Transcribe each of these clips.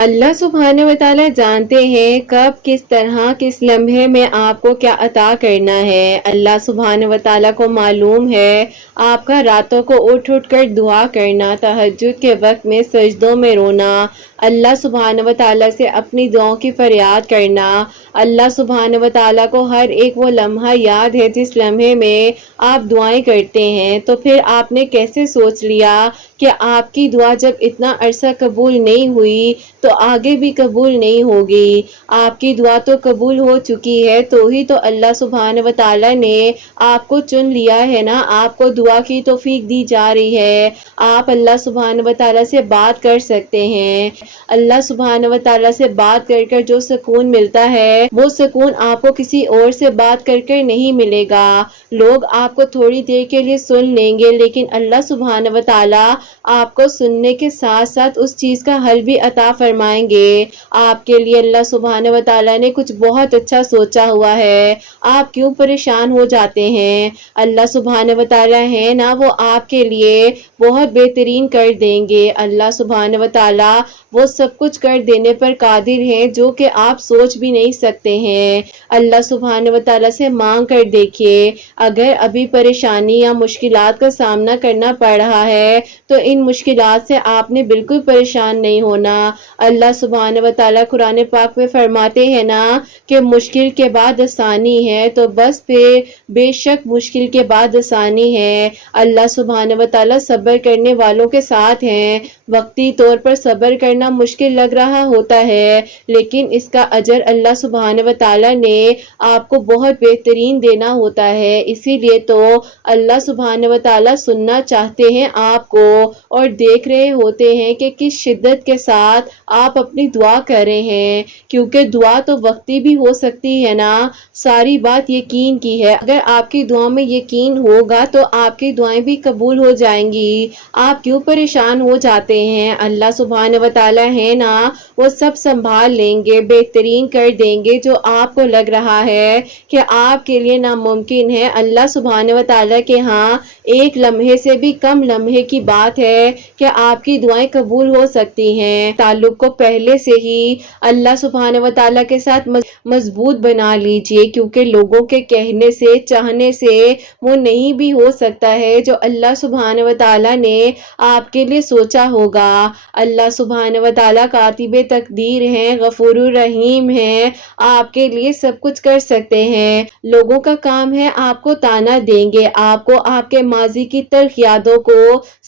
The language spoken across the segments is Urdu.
اللہ سبحانہ و تعالیٰ جانتے ہیں کب کس طرح کس لمحے میں آپ کو کیا عطا کرنا ہے۔ اللہ سبحانہ و تعالیٰ کو معلوم ہے آپ کا راتوں کو اٹھ کر دعا کرنا، تہجد کے وقت میں سجدوں میں رونا، اللہ سبحانہ و تعالیٰ سے اپنی دعاؤں کی فریاد کرنا۔ اللہ سبحانہ و تعالیٰ کو ہر ایک وہ لمحہ یاد ہے جس لمحے میں آپ دعائیں کرتے ہیں، تو پھر آپ نے کیسے سوچ لیا کہ آپ کی دعا جب اتنا عرصہ قبول نہیں ہوئی تو آگے بھی قبول نہیں ہوگی۔ آپ کی دعا تو قبول ہو چکی ہے، تو ہی تو اللہ سبحانہ و تعالیٰ نے آپ کو چن لیا ہے نا، آپ کو دعا کی توفیق دی جا رہی ہے۔ آپ اللہ سبحانہ و تعالیٰ سے بات کر سکتے ہیں۔ اللہ سبحانہ و تعالیٰ سے بات کر جو سکون ملتا ہے، وہ سکون آپ کو کسی اور سے بات کر نہیں ملے گا۔ لوگ آپ کو تھوڑی دیر کے لیے سن لیں گے، لیکن اللہ سبحانہ و تعالیٰ آپ کو سننے کے ساتھ ساتھ اس چیز کا حل بھی عطا فرمائیں گے۔ آپ کے لیے اللہ سبحانہ و تعالیٰ نے کچھ بہت اچھا سوچا ہوا ہے، آپ کیوں پریشان ہو جاتے ہیں؟ اللہ سبحانہ و تعالیٰ ہے نا، وہ آپ کے لیے بہت بہترین کر دیں گے۔ اللہ سبحانہ و تعالیٰ وہ سب کچھ کر دینے پر قادر ہیں جو کہ آپ سوچ بھی نہیں سکتے ہیں۔ اللہ سبحانہ و تعالیٰ سے مانگ کر دیکھیے، اگر ابھی پریشانی یا مشکلات کا سامنا کرنا پڑ رہا ہے تو ان مشکلات سے آپ نے بالکل پریشان نہیں ہونا۔ اللہ سبحانہ و تعالیٰ قرآن پاک میں فرماتے ہیں نا کہ مشکل کے بعد آسانی ہے، تو بس پھر بے شک مشکل کے بعد آسانی ہے۔ اللہ سبحانہ و تعالیٰ صبر کرنے والوں کے ساتھ ہیں۔ وقتی طور پر صبر کرنا مشکل لگ رہا ہوتا ہے، لیکن اس کا اجر اللہ سبحانہ و تعالیٰ نے آپ کو بہت بہترین دینا ہوتا ہے۔ اسی لیے تو اللہ سبحانہ و تعالیٰ سننا چاہتے ہیں آپ کو، اور دیکھ رہے ہوتے ہیں کہ کس شدت کے ساتھ آپ اپنی دعا کر رہے ہیں، کیونکہ دعا تو وقتی بھی ہو سکتی ہے نا۔ ساری بات یقین کی ہے، اگر آپ کی دعا میں یقین ہوگا تو آپ کی دعائیں بھی قبول ہو جائیں گی۔ آپ کیوں پریشان ہو جاتے ہیں؟ اللہ سبحانہ و تعالیٰ ہے نا، وہ سب سنبھال لیں گے، بہترین کر دیں گے۔ جو آپ کو لگ رہا ہے کہ آپ کے لیے ناممکن ہے، اللہ سبحانہ و تعالیٰ کے ہاں ایک لمحے سے بھی کم لمحے کی بات ہے کہ آپ کی دعائیں قبول ہو سکتی ہیں۔ تعلق کو پہلے سے ہی اللہ سبحانہ و تعالیٰ کے ساتھ مضبوط بنا لیجئے، کیونکہ لوگوں کے کہنے سے چاہنے سے وہ نہیں بھی ہو سکتا ہے جو اللہ سبحانہ و تعالیٰ نے آپ کے لیے سوچا ہوگا۔ اللہ سبحانہ و تعالیٰ کاتب تقدیر ہیں، غفور الرحیم ہیں، آپ کے لیے سب کچھ کر سکتے ہیں۔ لوگوں کا کام ہے آپ کو تانا دیں گے، آپ کو آپ کے ماضی کی تلخ یادوں کو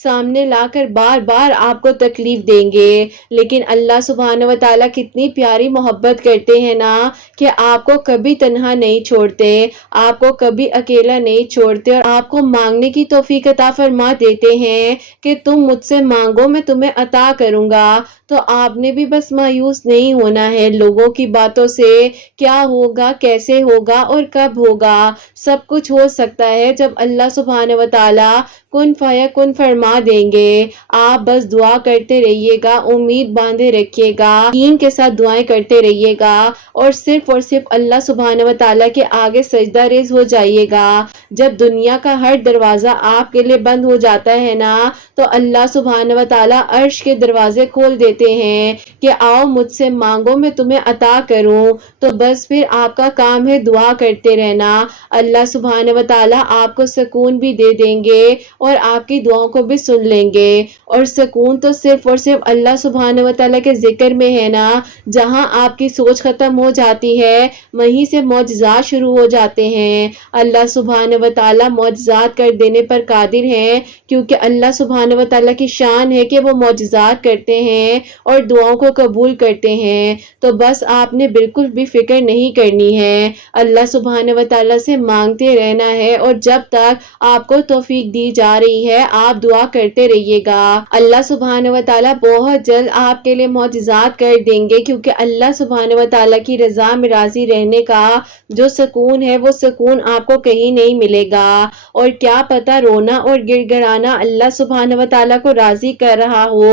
سامنے لا کر بار بار آپ کو تکلیف دیں گے، لیکن اللہ سبحانہ و تعالیٰ کتنی پیاری محبت کرتے ہیں نا کہ آپ کو کبھی تنہا نہیں چھوڑتے، آپ کو کبھی اکیلا نہیں چھوڑتے، اور آپ کو مانگنے کی توفیق عطا فرما دیتے ہیں کہ تم مجھ سے مانگو میں تمہیں عطا کروں گا۔ تو آپ نے بھی بس مایوس نہیں ہونا ہے لوگوں کی باتوں سے، کیا ہوگا، کیسے ہوگا اور کب ہوگا۔ سب کچھ ہو سکتا ہے جب اللہ سبحانہ و تعالیٰ کن فیکن فرما دیں گے۔ آپ بس دعا کرتے رہیے گا، امید باندھے رکھیے گا، یقین کے ساتھ دعائیں کرتے رہیے گا، اور صرف اللہ سبحانہ و تعالیٰ کے آگے سجدہ ریز ہو جائیے گا۔ جب دنیا کا ہر دروازہ آپ کے لیے بند ہو جاتا ہے نا، تو اللہ سبحانہ و تعالیٰ عرش کے دروازے کھول دیتے ہیں کہ آؤ مجھ سے مانگو میں تمہیں عطا کروں۔ تو بس پھر آپ کا کام ہے دعا کرتے رہنا۔ اللہ سبحانہ و تعالیٰ آپ کو سکون بھی دے دیں گے اور آپ کی دعاؤں کو بھی سن لیں گے، اور سکون تو صرف اور صرف اللہ سبحانہ و تعالیٰ کے ذکر میں ہے نا۔ جہاں آپ کی سوچ ختم ہو جاتی ہے، وہیں سے معجزات شروع ہو جاتے ہیں۔ اللہ سبحانہ و تعالیٰ معجزات کر دینے پر قادر ہیں، کیونکہ اللہ سبحانہ و تعالیٰ کی شان ہے کہ وہ معجزات کرتے ہیں اور دعاؤں کو قبول کرتے ہیں۔ تو بس آپ نے بالکل بھی فکر نہیں کرنی ہے، اللہ سبحانہ و تعالیٰ سے مانگتے رہنا ہے، اور جب تک آپ کو توفیق دی جا رہی ہے آپ دعا کرتے رہیے گا۔ اللہ سبحانہ و تعالیٰ بہت جلد آپ کے لیے معجزات کر دیں گے، کیونکہ اللہ سبحانہ و تعالیٰ کی رضا میں راضی رہنے کا جو سکون ہے، وہ سکون آپ کو کہیں نہیں ملے گا۔ اور کیا پتہ رونا اور گڑ گڑانا اللہ سبحانہ و تعالیٰ کو راضی کر رہا ہو،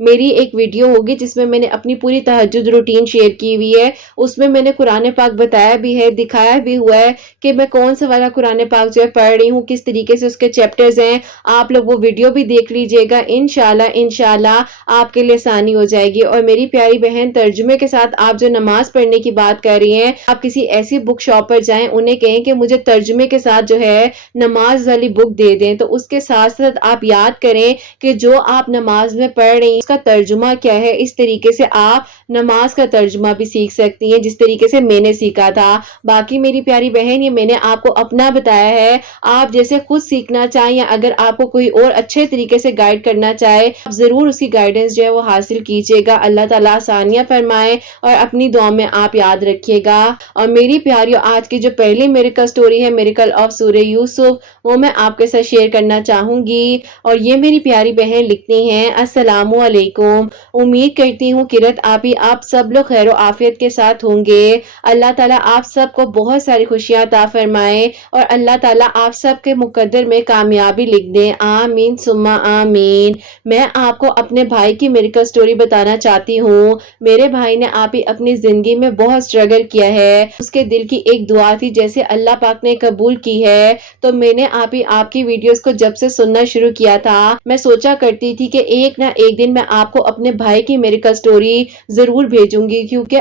میری ایک ویڈیو ہوگی جس میں میں نے اپنی پوری تہجد روٹین شیئر کی ہوئی ہے، اس میں نے قرآن پاک بتایا بھی ہے، دکھایا بھی ہوا ہے کہ میں کون سا والا قرآن پاک جو ہے پڑھ رہی ہوں، کس طریقے سے اس کے چیپٹرز ہیں۔ آپ لوگ وہ ویڈیو بھی دیکھ لیجئے گا، انشاءاللہ آپ کے لیے آسانی ہو جائے گی۔ اور میری پیاری بہن، ترجمے کے ساتھ آپ جو نماز پڑھنے کی بات کر رہی ہیں، آپ کسی ایسی بک شاپ پر جائیں، انہیں کہیں کہ مجھے ترجمے کے ساتھ جو ہے نماز والی بک دے دیں، تو اس کے ساتھ ساتھ آپ یاد کریں کہ جو آپ نماز میں پڑھ رہی ہیں اس کا ترجمہ کیا ہے۔ اس طریقے سے آپ نماز کا ترجمہ بھی سیکھ سکتی ہیں جس طریقے سے میں نے سیکھا تھا۔ باقی میری پیاری بہن، یہ میں نے آپ کو اپنا بتایا ہے، آپ جیسے خود سیکھنا چاہیں یا اگر آپ کو کوئی اور اچھے طریقے سے گائیڈ کرنا چاہے، آپ ضرور اس کی گائیڈنس جو ہے وہ حاصل کیجئے گا۔ اللہ تعالیٰ آسانیاں فرمائے اور اپنی دعا میں آپ یاد رکھیے گا۔ اور میری پیاریوں، آج کی جو پہلی میریکل سٹوری ہے، میریکل آف سورہ یوسف، وہ میں آپ کے ساتھ شیئر کرنا چاہوں گی۔ اور یہ میری پیاری بہن لکھتی ہیں، السلام علیکم، امید کرتی ہوں قرت آپ سب لوگ خیر و عافیت کے ساتھ ہوں گے۔ اللہ تعالیٰ آپ سب کو بہت ساری خوشیاں عطا فرمائے اور اللہ تعالیٰ آپ سب کے مقدر میں کامیابی لکھ دیں، آمین ثم آمین۔ میں آپ کو اپنے بھائی کی میریکل سٹوری بتانا چاہتی ہوں۔ میرے بھائی نے اپنی زندگی میں بہت سٹرگل کیا ہے۔ اس کے دل کی ایک دعا تھی، جیسے اللہ پاک نے قبول کی ہے، تو میں نے آپ کی ویڈیوز کو جب سے سننا شروع کیا تھا، میں سوچا کرتی تھی کہ ایک نہ ایک دن میں آپ کو اپنے بھائی کی میریکل سٹوری ضرور بھیجوں گی، کیونکہ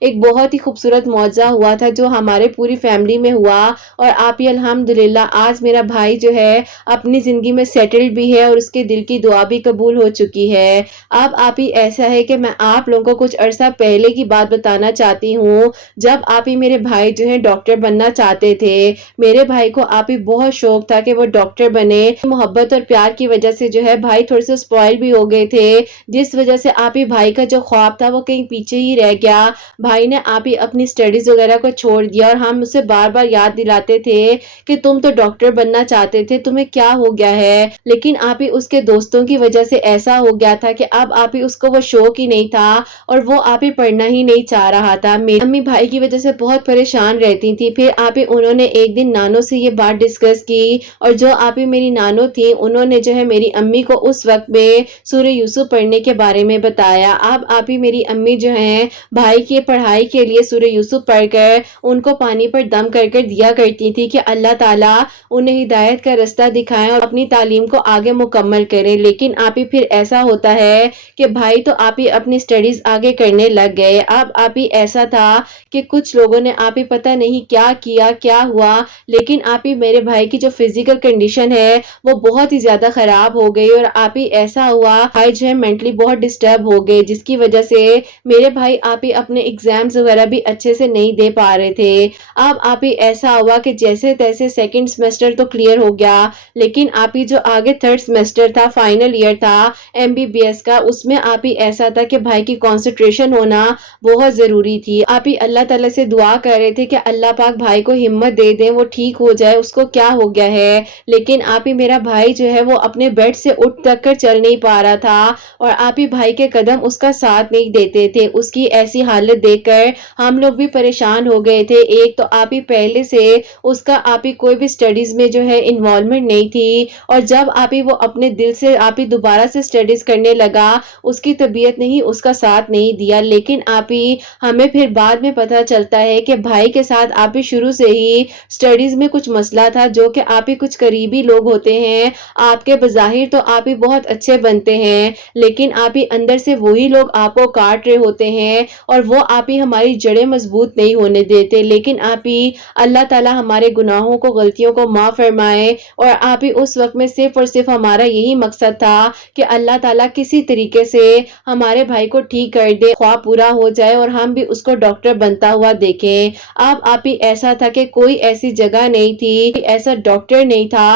ایک بہت ہی خوبصورت معجزہ ہوا تھا جو ہمارے پوری فیملی میں ہوا۔ اور الحمدللہ آج میرا بھائی جو ہے اپنی زندگی میں سیٹلڈ بھی ہے اور اس کے دل کی دعا بھی قبول ہو چکی ہے۔ اب ایسا ہے کہ میں آپ لوگوں کو کچھ عرصہ پہلے کی بات بتانا چاہتی ہوں، جب میرے بھائی جو ہے ڈاکٹر بننا چاہتے تھے۔ میرے بھائی کو بہت شوق تھا کہ وہ ڈاکٹر بنے۔ محبت اور پیار کی وجہ سے جو ہے بھائی تھوڑے سے سپوائل بھی ہو گئے تھے، جس وجہ سے بھائی کا جو خواب تھا وہ کہیں پیچھے ہی رہ گیا۔ بھائی نے اپنی سٹڈیز وغیرہ کو چھوڑ دیا اور ہم اسے بار بار یاد دلاتے تھے کہ تم تو ڈاکٹر بننا چاہتے تھے، تمہیں کیا ہو گیا ہے؟ لیکن اس کے دوستوں کی وجہ سے ایسا ہو گیا تھا کہ اب اس کو وہ شوق ہی نہیں تھا اور وہ پڑھنا ہی نہیں چاہ رہا تھا۔ میری امی بھائی کی وجہ سے بہت پریشان رہتی تھی۔ پھر انہوں نے ایک دن نانو سے یہ بات ڈسکس کی اور جو میری نانو تھی، انہوں نے جو ہے میری امی کو اس وقت میں سورہ یوسف پڑھنے کے بارے میں بتایا۔ اب میری امی جو ہیں بھائی کی پڑھائی کے لیے سورہ یوسف پڑھ کر ان کو پانی پر دم کر دیا کرتی تھی کہ اللہ تعالیٰ انہیں ہدایت کا رستہ دکھائیں اور اپنی تعلیم کو آگے مکمل کریں۔ لیکن پھر ایسا ہوتا ہے کہ بھائی تو اپنی سٹڈیز آگے کرنے لگ گئے۔ اب ایسا تھا کہ کچھ لوگوں نے پتہ نہیں کیا ہوا، لیکن میرے بھائی کی جو فزیکل کنڈیشن ہے وہ بہت ہی زیادہ خراب ہو گئی اور ایسا ہوا بھائی جو ہے مینٹلی بہت ڈسٹرب ہو گئے، جس کی وجہ سے میرے بھائی اپنے ایگزامز وغیرہ بھی اچھے سے نہیں دے پا رہے تھے۔ اب ایسا ہوا کہ جیسے تیسے سیکنڈ سیمسٹر تو کلیئر ہو گیا، لیکن جو آگے تھرڈ سیمسٹر تھا، فائنل ایئر تھا MBBS کا، اس میں ایسا تھا کہ بھائی کی کنسنٹریشن ہونا بہت ضروری تھی۔ اللہ تعالیٰ سے دعا کر رہے تھے کہ اللہ پاک بھائی کو ہمت دے دیں، وہ ٹھیک ہو جائے، اس کو کیا ہو گیا ہے۔ لیکن میرا بھائی جو ہے وہ اپنے بیڈ سے اٹھ تک کر چل نہیں پا رہا تھا اور بھائی کے قدم اس کا ساتھ نہیں دیتے تھے۔ اس کی ایسی حالت دیکھ کر ہم لوگ بھی پریشان ہو گئے تھے۔ ایک تو پہلے سے اس کا کوئی بھی سٹڈیز میں جو ہے انوالومنٹ نہیں تھی، اور جب وہ اپنے دل سے دوبارہ سے سٹڈیز کرنے لگا، اس کی طبیعت نہیں اس کا ساتھ نہیں دیا۔ لیکن ہمیں پھر بعد میں پتہ چلتا ہے کہ بھائی کے ساتھ شروع سے ہی سٹڈیز میں کچھ مسئلہ تھا، جو کہ کچھ قریبی لوگ ہوتے ہیں، آپ کے بظاہر تو بہت اچھے بنتے ہیں، لیکن اندر سے وہی لوگ آپ کو کاٹ رہے ہوتے ہیں اور وہ ہماری جڑیں مضبوط نہیں ہونے دیتے۔ لیکن اللہ تعالیٰ ہمارے گناہوں کو، غلطیوں کو معاف فرمائے، اور اس وقت میں صرف اور صرف ہمارا یہی مقصد تھا کہ اللہ تعالیٰ کسی طریقے سے ہمارے بھائی کو ٹھیک کر دے، خواب پورا ہو جائے اور ہم بھی اس کو ڈاکٹر بنتا ہوا دیکھیں۔ ایسا تھا کہ کوئی ایسی جگہ نہیں تھی، ایسا ڈاکٹر نہیں تھا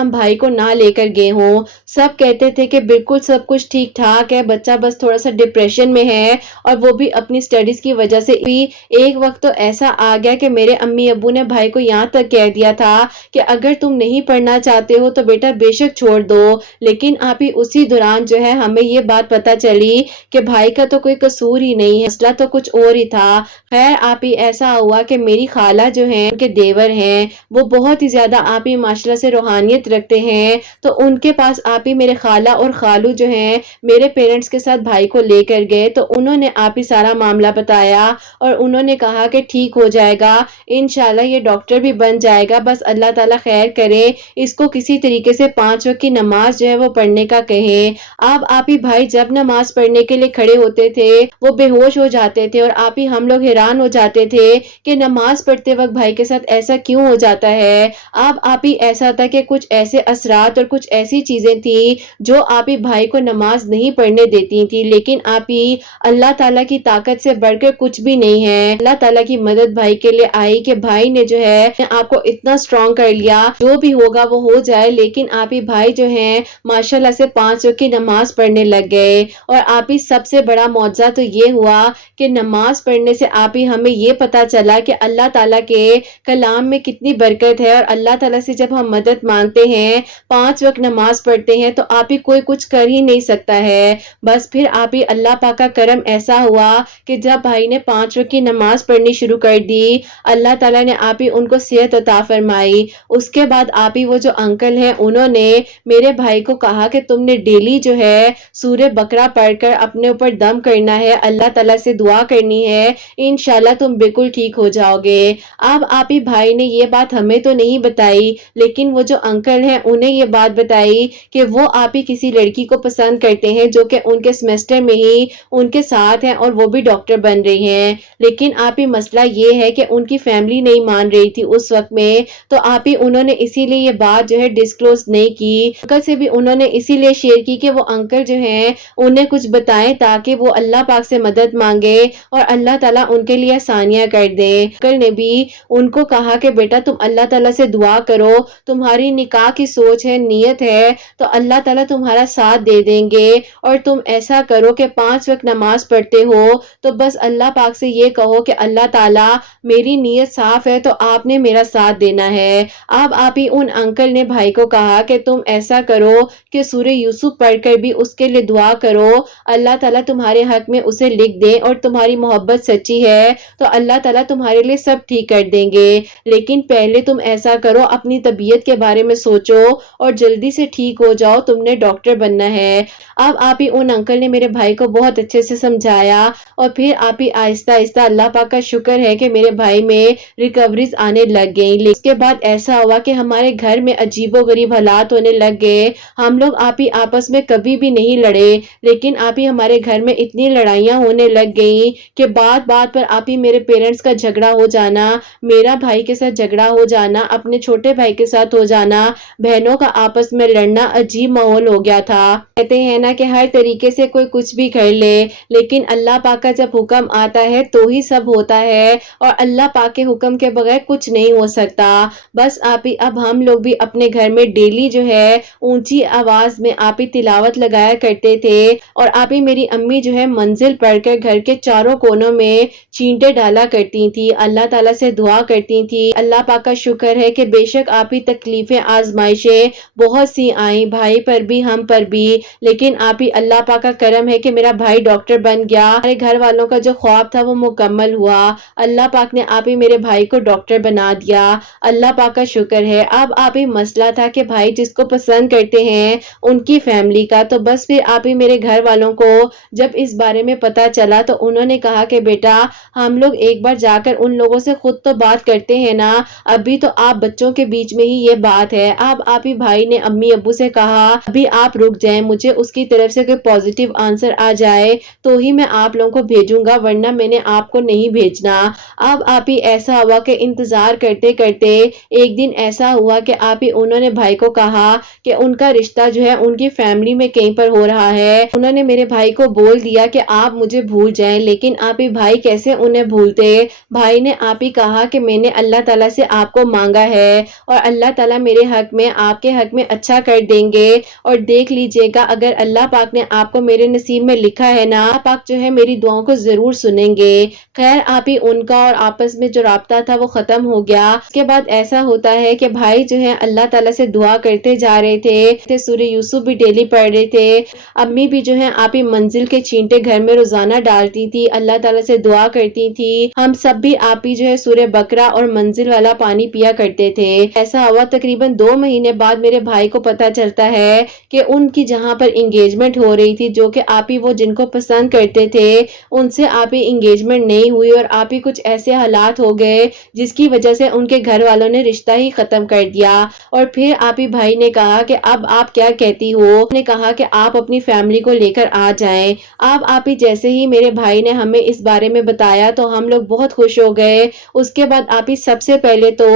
ہم بھائی کو نہ لے کر گئے ہوں۔ سب کہتے تھے کہ بالکل سب کچھ ٹھیک ٹھاک ہے، بچہ بس تھوڑا سا ڈپریشن میں ہے، اور وہ بھی اپنی سٹڈیز کی وجہ سے۔ ایک وقت تو ایسا آ گیا کہ میرے امی ابو نے بھائی کو یہاں تک کہہ دیا تھا کہ اگر تم نہیں پڑھنا چاہتے ہو تو بیٹا بے شک چھوڑ دو۔ لیکن اسی دوران جو ہے ہمیں یہ بات پتہ چلی کہ بھائی کا تو کوئی قصور ہی نہیں ہے، مسئلہ تو کچھ اور ہی تھا۔ خیر ایسا ہوا کہ میری خالہ جو ہیں، ان کے دیور ہیں، وہ بہت ہی زیادہ ماشاءاللہ سے روحانیت رکھتے ہیں، تو ان کے پاس میرے خالہ اور خالو جو ہیں میرے پیرنٹس کے ساتھ بھائی کو لے کر گئے تو انہوں نے آپ ہی سارا معاملہ بتایا اور انہوں نے کہا کہ ٹھیک ہو جائے گا، انشاءاللہ یہ ڈاکٹر بھی بن جائے گا، بس اللہ تعالیٰ خیر کرے، اس کو کسی طریقے سے 5 وقت کی نماز جو ہے وہ پڑھنے کا کہیں۔ آپ ہی بھائی جب نماز پڑھنے کے لیے کھڑے ہوتے تھے وہ بے ہوش ہو جاتے تھے اور آپ ہی ہم لوگ حیران ہو جاتے تھے کہ نماز پڑھتے وقت بھائی کے ساتھ ایسا کیوں ہو جاتا ہے۔ آپ ہی ایسا تھا کہ کچھ ایسے اثرات اور کچھ ایسی چیزیں تھی جو آپ ہی بھائی کو نماز نہیں پڑھنے دیتی تھی، لیکن آپ ہی اللہ تعالیٰ کی طاقت سے بڑھ کر کچھ بھی نہیں ہے، اللہ تعالیٰ کی مدد بھائی کے لیے آئی کہ بھائی نے جو ہے آپ کو اتنا سٹرونگ کر لیا، جو بھی ہوگا وہ ہو جائے، لیکن آپ ہی بھائی جو ہیں ماشاءاللہ سے 5 وقت کی نماز پڑھنے لگ گئے۔ اور آپ ہی سب سے بڑا معجزہ تو یہ ہوا کہ نماز پڑھنے سے آپ ہی ہمیں یہ پتا چلا کہ اللہ تعالیٰ کے کلام میں کتنی برکت ہے، اور اللہ تعالیٰ سے جب ہم مدد مانگتے ہیں 5 وقت نماز پڑھتے ہیں تو آپ ہی کوئی کچھ کر ہی نہیں سکتا ہے۔ بس پھر آپ ہی اللہ پاک کا کرم ایسا ہوا کہ جب بھائی نے 5 وقت کی نماز پڑھنی شروع کر دی، اللہ تعالیٰ نے آپ ہی ان کو صحت عطا فرمائی۔ اس کے بعد آپ ہی وہ جو انکل ہیں انہوں نے میرے بھائی کو کہا کہ تم نے ڈیلی جو ہے سورہ بقرہ پڑھ کر اپنے اوپر دم کرنا ہے، اللہ تعالیٰ سے دعا کرنی ہے، انشاءاللہ تم بالکل ٹھیک ہو جاؤ گے۔ اب آپ ہی بھائی نے یہ بات ہمیں تو نہیں بتائی، لیکن وہ جو انکل ہیں انہیں یہ بات بتائی کہ وہ آپ ہی کسی لڑکی کو پسند کرتے ہیں جو کہ ان کے سیمسٹر میں ہی ان کے ساتھ ہیں اور وہ بھی ڈاکٹر بن رہی ہیں، لیکن آپ ہی مسئلہ یہ ہے کہ ان کی فیملی نہیں مان رہی تھی اس وقت میں، تو آپ ہی انہوں نے اسی لیے یہ بات جو ہے ڈسکلوز نہیں کی۔ انکل سے بھی انہوں نے اسی لیے شیئر کی کہ وہ انکل جو ہیں انہیں کچھ بتائیں تاکہ وہ اللہ پاک سے مدد مانگے اور اللہ تعالیٰ ان کے لیے آسانیاں کر دے۔ انکل نے بھی ان کو کہا کہ بیٹا تم اللہ تعالیٰ سے دعا کرو، تمہاری نکاح کی سوچ ہے، نیت ہے تو اللہ تعالیٰ تمہارا ساتھ دے دیں گے، اور تم ایسا کرو کہ 5 وقت نماز پڑھتے ہو تو بس اللہ پاک سے یہ کہو کہ اللہ تعالیٰ میری نیت صاف ہے تو آپ نے میرا ساتھ دینا ہے۔ اب آپ ہی ان انکل نے بھائی کو کہا کہ تم ایسا کرو کہ سورہ یوسف پڑھ کر بھی اس کے لیے دعا کرو، اللہ تعالیٰ تمہارے حق میں اسے لکھ دے، اور تمہاری محبت سچی ہے تو اللہ تعالیٰ تمہارے لیے سب ٹھیک کر دیں گے، لیکن پہلے تم ایسا کرو اپنی طبیعت کے بارے میں سوچو اور جلدی سے ٹھیک ہو جاؤ، تم نے ڈاکٹر بننا ہے۔ اب آپ ہی ان انکل نے میرے بھائی کو بہت اچھے سے سمجھایا، اور پھر آپ ہی آہستہ آہستہ اللہ پاک کا شکر ہے کہ میرے بھائی میں ریکوریز آنے لگ گئی۔ اس کے بعد ایسا ہوا کہ ہمارے گھر میں عجیب و غریب حالات ہونے لگ گئے، ہم لوگ آپ ہی آپس میں کبھی بھی نہیں لڑے، لیکن آپ ہی ہمارے گھر میں اتنی لڑائیاں ہونے لگ گئیں کہ بات بات پر آپ ہی میرے پیرنٹس کا جھگڑا ہو جانا، میرا بھائی کے ساتھ جھگڑا ہو جانا، اپنے چھوٹے بھائی کے ساتھ ہو جانا، بہنوں کا آپس میں لڑنا، عجیب ماحول ہو گیا تھا۔ کہتے ہیں نا کہ ہر طریقے سے کوئی کچھ بھی کر لے، لیکن اللہ پاک کا جب حکم آتا ہے تو ہی سب ہوتا ہے، اور اللہ پاک کے حکم کے بغیر کچھ نہیں ہو سکتا۔ بس آپ ہی اب ہم لوگ بھی اپنے گھر میں ڈیلی جو ہے اونچی آواز میں آپ ہی تلاوت لگایا کرتے تھے، اور آپ ہی میری امی جو ہے منزل پڑھ کر گھر کے چاروں کونوں میں چینٹے ڈالا کرتی تھی، اللہ تعالیٰ سے دعا کرتی تھی۔ اللہ پاک کا شکر ہے کہ بے شک آپ ہی تکلیفیں آزمائشیں بہت سی آئیں، بھائی پر بھی ہم پر بھی، لیکن آپ ہی اللہ پاک کا کرم ہے کہ میرا بھائی ڈاکٹر بن گیا، ہمارے گھر والوں کا جو خواب تھا وہ مکمل ہوا، اللہ پاک نے آپ ہی میرے بھائی کو ڈاکٹر بنا دیا، اللہ پاک کا شکر ہے۔ اب آپ ہی مسئلہ تھا کہ بھائی جس کو پسند کرتے ہیں ان کی فیملی کا، تو بس پھر آپ ہی میرے گھر والوں کو جب اس بارے میں پتا چلا تو انہوں نے کہا کہ بیٹا ہم لوگ ایک بار جا کر ان لوگوں سے خود تو بات کرتے ہیں نا، ابھی تو آپ بچوں کے بیچ میں ہی یہ بات ہے۔ اب آپ ہی بھائی نے امی ابو سے کہا ابھی آپ رک جائیں، مجھے اس کی طرف سے کوئی پازیٹیو آنسر آ جائے تو ہی میں آپ لوگوں کو بھیجوں گا، ورنہ میں نے آپ کو نہیں بھیجنا۔ اب آپ ہی ایسا ہوا کہ انتظار کرتے کرتے ایک دن ایسا ہوا کہ آپ ہی انہوں نے بھائی کو کہا کہ ان کا رشتہ جو ہے ان کی فیملی میں کہیں پر ہو رہا ہے، انہوں نے میرے بھائی کو بول دیا کہ آپ مجھے بھول جائیں، لیکن آپ ہی بھائی کیسے انہیں بھولتے۔ بھائی نے آپ ہی کہا کہ میں نے اللہ تعالیٰ سے آپ کو مانگا ہے اور اللہ تعالیٰ میرے حق میں آپ کے حق میں اچھا کر دیں گے، اور دیکھ لیجئے گا اگر اللہ پاک نے آپ کو میرے نصیب میں لکھا ہے نا، اللہ پاک جو ہے میری دعاؤں کو ضرور سنیں گے۔ خیر آپ ہی ان کا اور آپس میں جو رابطہ تھا وہ ختم ہو گیا۔ اس کے بعد ایسا ہوتا ہے کہ بھائی جو ہے اللہ تعالیٰ سے دعا کرتے جا رہے تھے، سورہ یوسف بھی ڈیلی پڑھ رہے تھے، امی بھی جو ہے آپ ہی منزل کے چینٹے گھر میں روزانہ ڈالتی تھی، اللہ تعالیٰ سے دعا کرتی تھی، ہم سب بھی آپ ہی جو ہے سورہ بقرہ اور منزل والا پانی پیا کرتے تھے۔ ایسا ہوا تقریباً 2 مہینے بعد میرے بھائی کو پتا چلتا ہے کہ ان کی جہاں پر انگیجمنٹ ہو رہی تھی، جو کہ آپ ہی وہ جن کو پسند کرتے تھے ان سے آپ ہی انگیجمنٹ نہیں ہوئی اور آپ ہی کچھ ایسے حالات ہو گئے جس کی وجہ سے ان کے گھر والوں نے رشتہ ہی ختم کر دیا۔ اور پھر آپ ہی بھائی نے کہا کہ اب آپ کیا کہتی ہو، نے کہا کہ آپ اپنی فیملی کو لے کر آ جائیں۔ آپ ہی جیسے ہی میرے بھائی نے ہمیں اس بارے میں بتایا تو ہم لوگ بہت خوش ہو گئے۔ اس کے بعد آپ ہی سب سے پہلے تو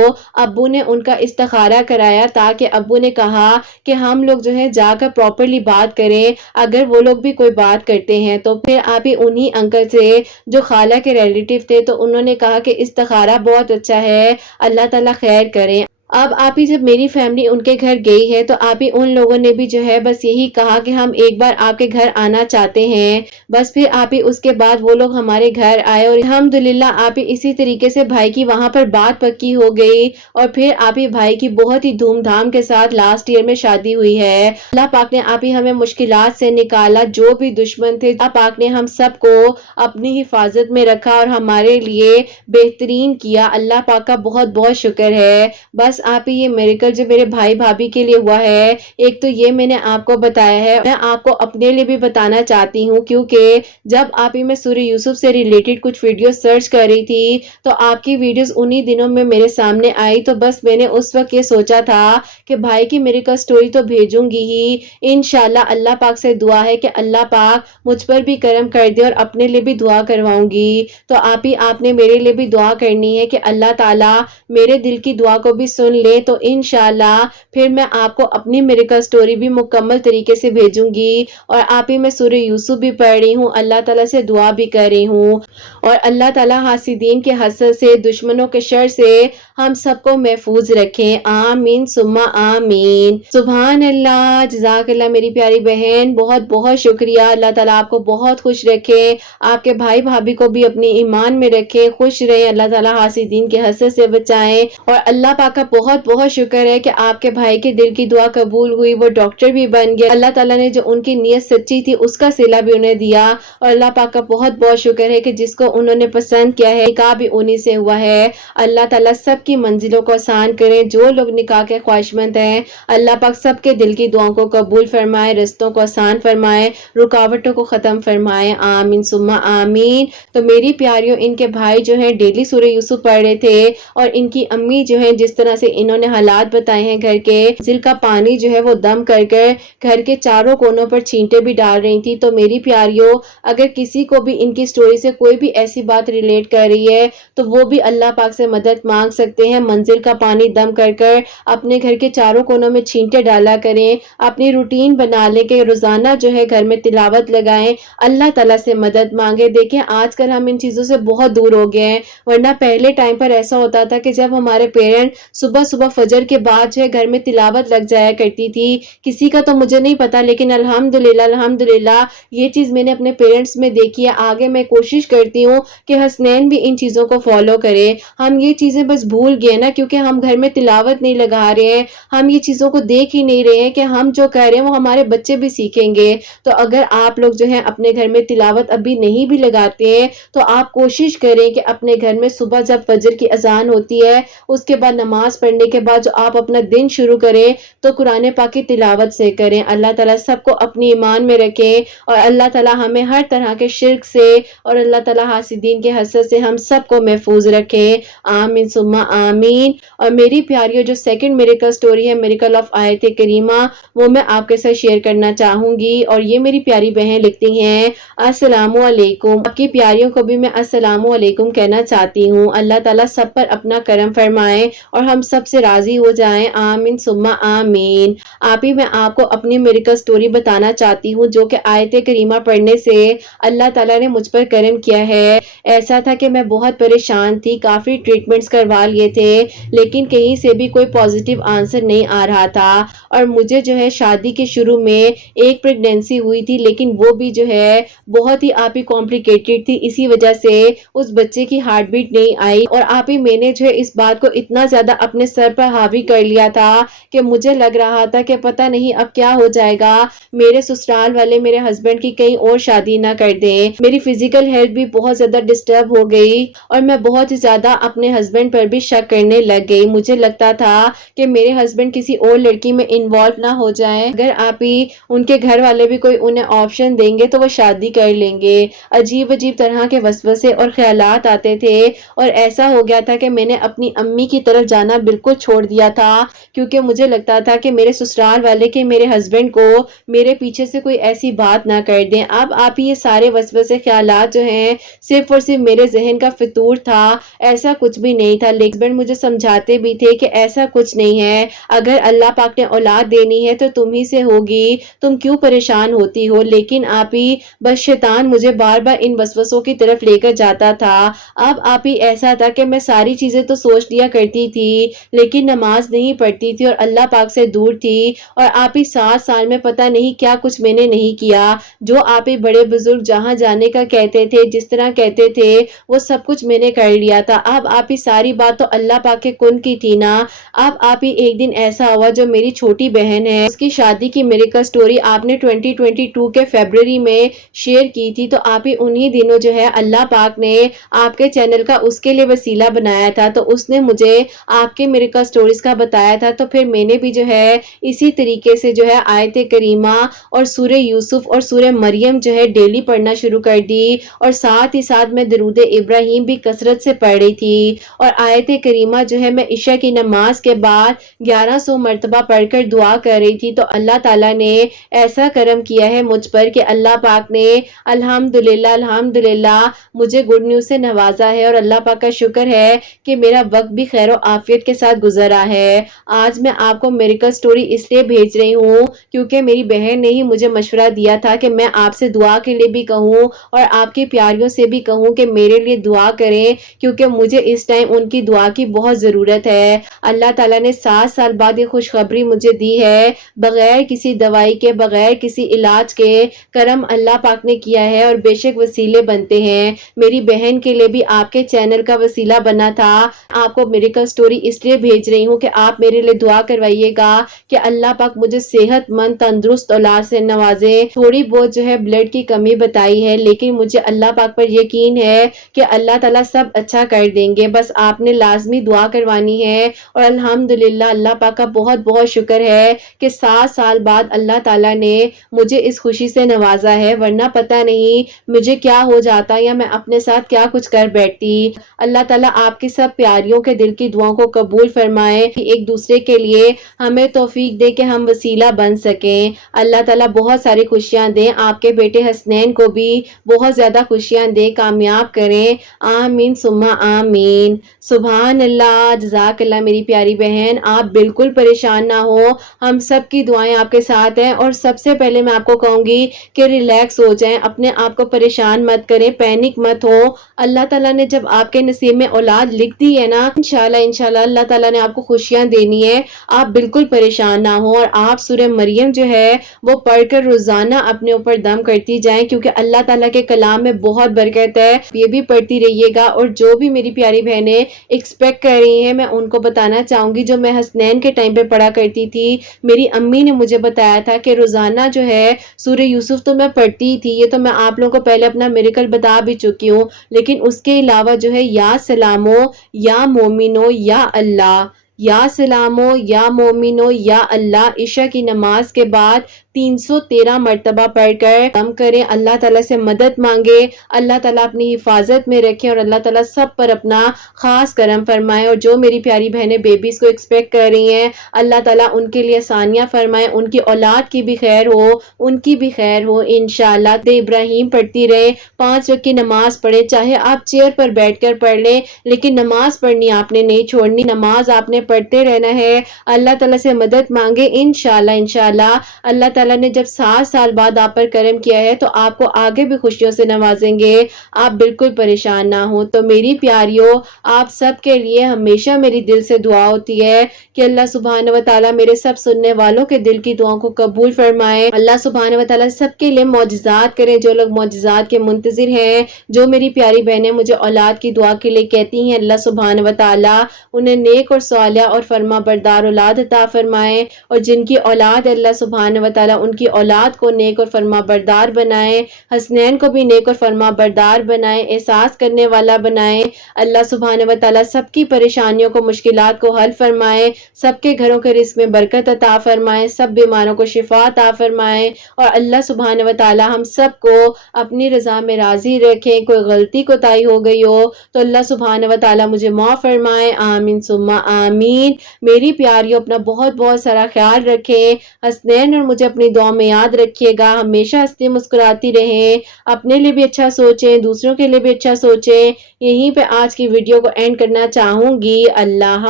ابو نے ان کا استخارہ کرایا، تاکہ ابو نے کہا کہ ہم لوگ جو ہے جا کر پراپرلی بات کریں، اگر وہ لوگ بھی کوئی بات کرتے ہیں تو پھر آپ ہی انہی انکل سے جو خالہ کے ریلیٹیو تھے تو انہوں نے کہا کہ استخارہ بہت اچھا ہے، اللہ تعالیٰ خیر کریں۔ اب آپ ہی جب میری فیملی ان کے گھر گئی ہے تو آپ ہی ان لوگوں نے بھی جو ہے بس یہی کہا کہ ہم ایک بار آپ کے گھر آنا چاہتے ہیں۔ بس پھر آپ ہی اس کے بعد وہ لوگ ہمارے گھر آئے اور الحمدللہ آپ ہی اسی طریقے سے بھائی کی وہاں پر بات پکی ہو گئی اور پھر آپ ہی بھائی کی بہت ہی دھوم دھام کے ساتھ لاسٹ ایئر میں شادی ہوئی ہے۔ اللہ پاک نے آپ ہی ہمیں مشکلات سے نکالا، جو بھی دشمن تھے اللہ پاک نے ہم سب کو اپنی حفاظت میں رکھا اور ہمارے لیے بہترین کیا۔ اللہ پاک کا بہت بہت شکر ہے۔ بس آپ ہی یہ میریکل جو میرے بھائی بھابھی کے لیے ہوا ہے، ایک تو یہ میں نے آپ کو بتایا ہے، میں آپ کو اپنے لیے بھی بتانا چاہتی ہوں، کیونکہ جب آپ ہی میں سورہ یوسف سے ریلیٹڈ کچھ ویڈیو سرچ کر رہی تھی تو آپ کی ویڈیوز انہی دنوں میں میرے سامنے آئی، تو بس میں نے اس وقت یہ سوچا تھا کہ بھائی کی میریکل سٹوری تو بھیجوں گی ہی، انشاءاللہ اللہ پاک سے دعا ہے کہ اللہ پاک مجھ پر بھی کرم کر دے اور اپنے لیے بھی دعا کرواؤں گی۔ تو آپ نے میرے لیے بھی دعا کرنی ہے کہ اللہ تعالیٰ میرے دل کی دعا کو بھی سن لے، تو انشاءاللہ پھر میں آپ کو اپنی میریکل سٹوری بھی مکمل طریقے سے بھیجوں گی۔ اور آپ ہی میں سورہ یوسف بھی پڑھ رہی ہوں، اللہ تعالیٰ سے دعا بھی کر رہی ہوں، اور اللہ تعالیٰ حاسدین کے حسد سے، دشمنوں کے شر سے ہم سب کو محفوظ رکھیں، آمین ثم آمین۔ سبحان اللہ، جزاک اللہ میری پیاری بہن، بہت بہت شکریہ۔ اللہ تعالیٰ آپ کو بہت خوش رکھے، آپ کے بھائی بھابھی کو بھی اپنی ایمان میں رکھے، خوش رہیں، اللہ تعالیٰ حاسدین کے حسد سے بچائیں۔ اور اللہ پاک کا بہت بہت شکر ہے کہ آپ کے بھائی کے دل کی دعا قبول ہوئی، وہ ڈاکٹر بھی بن گیا، اللہ تعالیٰ نے جو ان کی نیت سچی تھی اس کا صلہ بھی انہیں دیا۔ اور اللہ پاک کا بہت بہت شکر ہے کہ جس کو انہوں نے پسند کیا ہے نکاح بھی انہی سے ہوا ہے۔ اللہ تعالیٰ سب کی منزلوں کو آسان کرے، جو لوگ نکاح کے خواہشمند ہیں اللہ پاک سب کے دل کی دعاؤں کو قبول فرمائے، رستوں کو آسان فرمائے، رکاوٹوں کو ختم فرمائے، آمین ثم آمین۔ تو میری پیاریوں، ان کے بھائی جو ہیں ڈیلی سورہ یوسف پڑھ رہے تھے، اور ان کی امی جو ہیں جس طرح سے انہوں نے حالات بتائے ہیں گھر کے، ذل کا پانی جو ہے وہ دم کر کر گھر کے چاروں کونوں پر چھینٹے بھی ڈال رہی تھی۔ تو میری پیاریوں، اگر کسی کو بھی ان کی سٹوری سے کوئی بھی ایسی بات ریلیٹ کر رہی ہے تو وہ بھی اللہ پاک سے مدد مانگ سکتے ہیں، منزل کا پانی دم کر کر اپنے گھر کے چاروں کونوں میں چھینٹے ڈالا کریں، اپنی روٹین بنا لیں کہ روزانہ جو ہے گھر میں تلاوت لگائیں، اللہ تعالیٰ سے مدد مانگے۔ دیکھیں آج کل ہم ان چیزوں سے بہت دور ہو گئے ہیں، ورنہ پہلے ٹائم پر ایسا ہوتا تھا کہ جب ہمارے پیرنٹ صبح صبح فجر کے بعد جو ہے گھر میں تلاوت لگ جایا کرتی تھی، کسی کا تو مجھے نہیں پتا، لیکن الحمدللہ یہ چیز میں نے اپنے پیرنٹس میں دیکھی ہے۔ آگے میں کوشش کرتی ہوں کہ حسنین بھی ان چیزوں کو فالو کرے۔ ہم یہ چیزیں بس بھول گئے نا، کیونکہ ہم گھر میں تلاوت نہیں لگا رہے ہیں، ہم یہ چیزوں کو دیکھ ہی نہیں رہے ہیں کہ ہم جو کر رہے ہیں وہ ہمارے بچے بھی سیکھیں گے۔ تو اگر آپ لوگ جو ہیں اپنے گھر میں تلاوت ابھی نہیں بھی لگاتے ہیں تو آپ کوشش کریں کہ اپنے گھر میں صبح جب فجر کی اذان ہوتی ہے اس کے بعد نماز پڑھنے کے بعد جو آپ اپنا دن شروع کریں تو قرآن پاک کی تلاوت سے کریں۔ اللہ تعالیٰ سب کو اپنی ایمان میں رکھیں، اور اللہ تعالیٰ ہمیں ہر طرح کے شرک سے اور اللہ تعالیٰ حاسدین کے حسد سے ہم سب کو محفوظ رکھیں، آمین ثم آمین۔ اور میری پیاریوں، جو سیکنڈ میریکل سٹوری ہے، میریکل آف آیت کریمہ، وہ میں آپ کے ساتھ شیئر کرنا چاہوں گی۔ اور یہ میری پیاری بہن لکھتی ہیں، السلام علیکم، آپ کی پیاریوں کو بھی میں السلام علیکم کہنا چاہتی ہوں۔ اللہ تعالیٰ سب پر اپنا کرم فرمائے اور ہم سب سے راضی ہو جائیں، آمین ثم آمین۔ آپ ہی میں آپ کو اپنی میریکل سٹوری بتانا چاہتی ہوں، جو کہ آیت کریمہ پڑھنے سے اللہ تعالیٰ نے مجھ پر کرم کیا ہے۔ ایسا تھا کہ میں بہت پریشان تھی، کافی ٹریٹمنٹس کروا لیے تھے، لیکن کہیں سے بھی کوئی پازیٹیو آنسر نہیں آ رہا تھا۔ اور مجھے جو ہے شادی کے شروع میں ایک پریگنینسی ہوئی تھی، لیکن وہ بھی جو ہے بہت ہی آپ ہی کمپلیکیٹڈ تھی، اسی وجہ سے اس بچے کی ہارٹ بیٹ نہیں آئی۔ اور آپ ہی میں نے جو ہے اس بات کو اتنا زیادہ اپنے سر پر حاوی کر لیا تھا کہ مجھے لگ رہا تھا کہ پتہ نہیں اب کیا ہو جائے گا، میرے سسرال والے میرے ہسبینڈ کی کہیں اور شادی نہ کر دیں۔ میری فزیکل ہیلتھ بھی بہت زیادہ ڈسٹرب ہو گئی اور میں بہت ہی زیادہ اپنے ہسبینڈ پر بھی شک کرنے لگ گئی. مجھے لگتا تھا کہ میرے ہسبینڈ کسی اور لڑکی میں انوالو نہ ہو جائیں. اگر آپ ہی ان کے گھر والے بھی کوئی انہیں آپشن دیں گے تو وہ شادی کر لیں گے. عجیب عجیب طرح کے وسوسے اور خیالات آتے تھے اور ایسا ہو گیا تھا کہ میں نے اپنی امی کی طرف جانا بالکل چھوڑ دیا تھا کیونکہ مجھے لگتا تھا کہ میرے سسرال والے کہ میرے ہسبینڈ کو میرے پیچھے سے کوئی ایسی بات نہ کر دیں. اب آپ ہی یہ سارے وسوسے خیالات جو ہیں صرف اور صرف میرے ذہن کا فطور تھا, ایسا کچھ بھی نہیں تھا. لیکن مجھے سمجھاتے بھی تھے کہ ایسا کچھ نہیں ہے, اگر اللہ پاک نے اولاد دینی ہے تو تم ہی سے ہوگی, تم کیوں پریشان ہوتی ہو. لیکن آپ ہی بس شیطان مجھے بار بار ان وسوسوں کی طرف لے کر جاتا تھا. اب آپ ہی ایسا تھا کہ میں ساری چیزیں تو سوچ لیا کرتی تھی لیکن نماز نہیں پڑھتی تھی اور اللہ پاک سے دور تھی. اور آپ ہی 7 سال میں پتہ نہیں کیا کچھ میں نے نہیں کیا, جو آپ ہی بڑے بزرگ جہاں جانے کا کہتے تھے, جس طرح کہتے تھے, وہ سب کچھ میں نے کر لیا تھا. اب آپ ہی ساری بات تو اللہ پاک کے کن کی تھی نا. اب آپ ہی ایک دن ایسا ہوا, جو میری چھوٹی بہن ہے اس کی شادی کی میریکل سٹوری آپ نے 2022 کے فیبروری میں شیئر کی تھی, تو آپ ہی انہی دنوں جو ہے اللہ پاک نے آپ کے چینل کا اس کے لیے وسیلہ بنایا تھا, تو اس نے مجھے آپ کے میریکل سٹوریز کا بتایا تھا. تو پھر میں نے بھی جو ہے اسی طریقے سے جو ہے آیت کریمہ اور سورہ یوسف اور سورہ مریم جو ہے ڈیلی پڑھنا شروع کر دی, اور ساتھ ہی ساتھ میں درود ابراہیم بھی کثرت سے پڑھ رہی تھی. اور آیت کریمہ جو ہے میں عشاء کی نماز کے بعد 1100 مرتبہ پڑھ کر دعا کر رہی تھی. تو اللہ تعالیٰ نے ایسا کرم کیا ہے مجھ پر کہ اللہ پاک نے الحمدللہ مجھے گڈ نیوز سے نوازا ہے, اور اللہ پاک کا شکر ہے کہ میرا وقت بھی خیر و عافیت کے ساتھ گزرا ہے. آج میں آپ کو میریکل سٹوری اس لیے بھیج رہی ہوں کیونکہ میری بہن نے ہی مجھے مشورہ دیا تھا کہ میں آپ سے دعا کے لیے بھی کہوں اور آپ کی پیاریوں سے بھی کہوں کہ میرے لیے دعا کریں, کیونکہ مجھے اس ٹائم ان کی دعا کی بہت ضرورت ہے. اللہ تعالیٰ نے 7 سال بعد یہ خوشخبری مجھے دی ہے, بغیر کسی دوائی کے, بغیر کسی علاج کے کرم اللہ پاک نے کیا ہے, اور بے شک وسیلے بنتے ہیں. میری بہن کے لیے بھی آپ کے چینل کا وسیلہ بنا تھا. آپ کو میریکل سٹوری اس لیے بھیج رہی ہوں کہ آپ میرے لیے دعا کروائیے گا کہ اللہ پاک مجھے صحت مند تندرست اولاد سے نوازے. تھوڑی بہت جو ہے بلڈ کی کمی بتائی ہے, لیکن مجھے اللہ پاک پر یقین ہے کہ اللہ تعالیٰ سب اچھا کر دیں گے. بس آپ نے لازمی دعا کروانی ہے. اور الحمدللہ اللہ پاک کا بہت بہت شکر ہے کہ 7 سال بعد اللہ تعالیٰ نے مجھے اس خوشی سے نوازا ہے, ورنہ پتہ نہیں مجھے کیا ہو جاتا یا میں اپنے ساتھ کیا کچھ کر بیٹھتی. اللہ تعالیٰ آپ کی سب پیاریوں کے دل کی دعاؤں کو قبول فرمائے, ایک دوسرے کے لیے ہمیں توفیق دے کہ ہم وسیلہ بن سکیں. اللہ تعالیٰ بہت ساری خوشیاں دیں, آپ کے بیٹے حسنین کو بھی بہت زیادہ خوشیاں دیں, کامیاب کریں. آمین ثم آمین. سبحان اللہ, جزاک اللہ میری پیاری بہن. آپ بالکل پریشان نہ ہو, ہم سب کی دعائیں آپ کے ساتھ ہیں. اور سب سے پہلے میں آپ کو کہوں گی کہ ریلیکس ہو جائیں, اپنے آپ کو پریشان مت کریں, پینک مت ہو. اللہ تعالیٰ نے جب آپ کے نصیب میں اولاد لکھ دی ہے نا, انشاءاللہ اللہ تعالیٰ نے آپ کو خوشیاں دینی ہے. آپ بالکل پریشان نہ ہو, اور آپ سورہ مریم جو ہے وہ پڑھ کر روزانہ اپنے اوپر دم کرتی جائیں, کیونکہ اللہ تعالیٰ کے کلام میں بہت برکت ہے. یہ بھی پڑھتی رہیے گا. اور جو بھی میری پیاری بہنیں ایکسپیکٹ کر رہی ہیں, میں ان کو بتانا چاہوں گی, جو میں حسنین کے ٹائم پہ پڑھا کرتی تھی, میری امی نے مجھے بتایا تھا کہ روزانہ جو ہے سورہ یوسف تو میں پڑھتی تھی, یہ تو میں آپ لوگوں کو پہلے اپنا میریکل بتا بھی چکی ہوں, لیکن اس کے علاوہ جو ہے یا سلامو یا مومنو یا اللہ, یا سلامو یا مومنو یا اللہ, عشاء کی نماز کے بعد 313 مرتبہ پڑھ کر دم کریں. اللہ تعالیٰ سے مدد مانگے, اللہ تعالیٰ اپنی حفاظت میں رکھے, اور اللہ تعالیٰ سب پر اپنا خاص کرم فرمائے. اور جو میری پیاری بہنیں بیبیز کو ایکسپیکٹ کر رہی ہیں, اللہ تعالیٰ ان کے لیے آسانیاں فرمائے, ان کی اولاد کی بھی خیر ہو, ان کی بھی خیر ہو انشاءاللہ. ابراہیم پڑھتی رہے, 5 وقت کی نماز پڑھے, چاہے آپ چیئر پر بیٹھ کر پڑھ لیں, لیکن نماز پڑھنی آپ نے نہیں چھوڑنی, نماز آپ نے پڑھتے رہنا ہے. اللہ تعالیٰ سے مدد مانگے, انشاءاللہ اللہ تعالیٰ نے جب 7 سال بعد آپ پر کرم کیا ہے تو آپ کو آگے بھی خوشیوں سے نوازیں گے. آپ بالکل پریشان نہ ہو. تو میری پیاریوں, آپ سب کے لیے ہمیشہ میری دل سے دعا ہوتی ہے کہ اللہ سبحانہ و تعالیٰ میرے سب سننے والوں کے دل کی دعاؤں کو قبول فرمائے. اللہ سبحانہ و تعالیٰ سب کے لیے معجزات کریں, جو لوگ معجزات کے منتظر ہیں, جو میری پیاری بہنیں مجھے اولاد کی دعا کے لیے کہتی ہیں, اللہ سبحانہ و تعالیٰ انہیں نیک اور صالحہ اور فرما بردار اولاد عطا فرمائے. اور جن کی اولاد اللہ سبحانہ و تعالیٰ تعالیٰ ان کی اولاد کو نیک اور فرما بردار بنائے، حسنین کو بھی نیک اور فرما بردار بنائے، احساس کرنے والا بنائے۔ اللہ سبحانہ و تعالیٰ سب کی پریشانیوں کو، مشکلات کو حل فرمائے، سب کے گھروں کے رزق میں برکت عطا فرمائے، سب بیماروں کو شفا عطا فرمائے، اور اللہ سبحانہ و تعالیٰ ہم سب کو اپنی رضا میں راضی رکھیں۔ کوئی غلطی کوتاہی ہو گئی ہو تو اللہ سبحانہ و تعالیٰ مجھے معاف فرمائے، آمین ثم آمین۔ میری پیاریوں، اپنا بہت بہت سارا خیال رکھیں، حسنین اور مجھے اپنی دعا میں یاد رکھیے گا، ہمیشہ ہنستی مسکراتی رہیں، اپنے لیے بھی اچھا سوچیں، دوسروں کے لیے بھی اچھا سوچیں۔ یہیں پہ آج کی ویڈیو کو اینڈ کرنا چاہوں گی۔ اللہ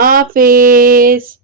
حافظ۔